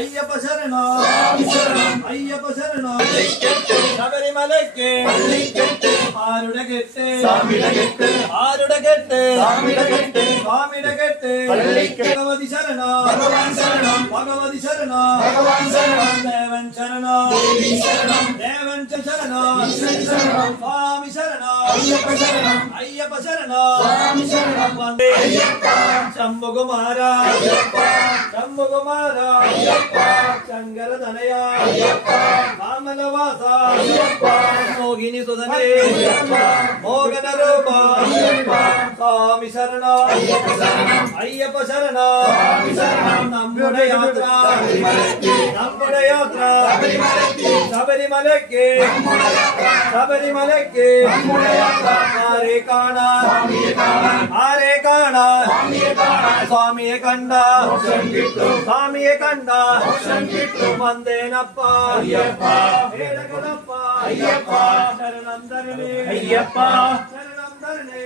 അയ്യപ്പ ശരണം അയ്യപ്പ ശരണം ശബരിമലയ്ക്ക് ആരുടെ കെട്ട് ആരുടെ കെട്ട് സ്വാമിയുടെ കെട്ട് ഭഗവതി ശരണം ഭഗവതി ശരണം ദേവൻ ശരണം ദേവൻ ശരണം സ്വാമി ശരണം അയ്യപ്പ ശരണം വന്ദേ ശംഭുകുമാര ശംഭുകുമാര ശങ്കരതനയ കാമലവാസ മോഹിനി സുധനേ മോഹന രൂപ സ്വാമി ശരണ അയ്യപ്പ ശരണ നമ്മുടെ യാത്ര ശബരിമലയ്ക്ക് ശബരിമലയ്ക്ക് ആരെ കാണാൻ ആരെ കാണാൻ സ്വാമിയെ കണ്ട സ്വാമിയെ കണ്ട വന്ദേനപ്പ അയ്യപ്പ ശരണം തരണേ അയ്യപ്പ ശരണം തരണേ